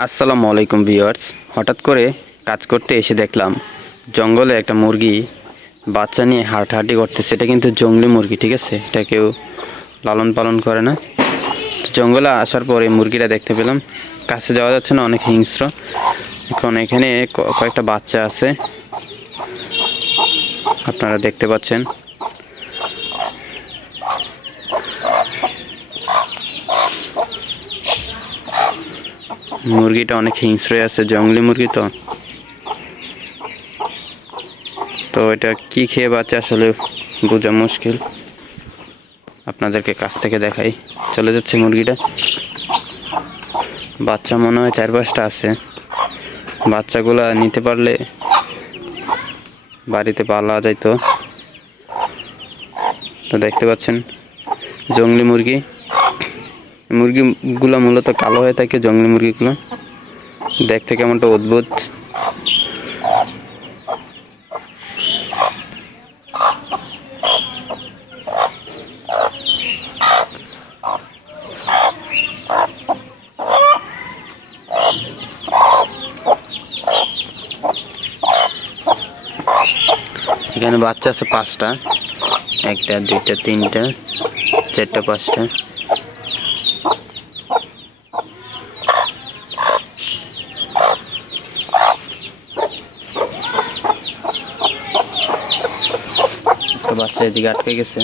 আসসালামু আলাইকুম ভিউয়ার্স। হঠাৎ করে কাজ করতে এসে দেখলাম জঙ্গলে একটা মুরগি বাচ্চা নিয়ে হাঁটাহাঁটি করতেছে। এটা কিন্তু জঙ্গলি মুরগি, ঠিক আছে? এটা কেউ লালন পালন করে না। জঙ্গলে আসার পরে মুরগিটা দেখতে পেলাম। কাছে যাওয়া যাচ্ছে না, অনেক হিংস্র। এখন এখানে কয়েকটা বাচ্চা আছে। আপনারা দেখতে পাচ্ছেন। মুরগিটা অনেক হিংস্রই আছে, জঙ্গলি মুরগি তো। তো এটা কি খেয়ে বাচ্চা আসলে বোঝা মুশকিল। আপনাদেরকে কাছ থেকে দেখাই। চলে যাচ্ছে মুরগিটা। বাচ্চা মনে হয় চার পাঁচটা আছে। বাচ্চাগুলা নিতে পারলে বাড়িতে পালা যাইতো। তো দেখতে পাচ্ছেন, জঙ্গলি মুরগি। মুরগিগুলো মূলত কালো হয়ে থাকে, জঙ্গলি মুরগিগুলো। দেখতে কেমনটা অদ্ভুত। এখানে বাচ্চা আছে পাঁচটা। একটা, দুইটা, তিনটা, চারটা, পাঁচটা। বাচ্চা এদিকে আটকে গেছে।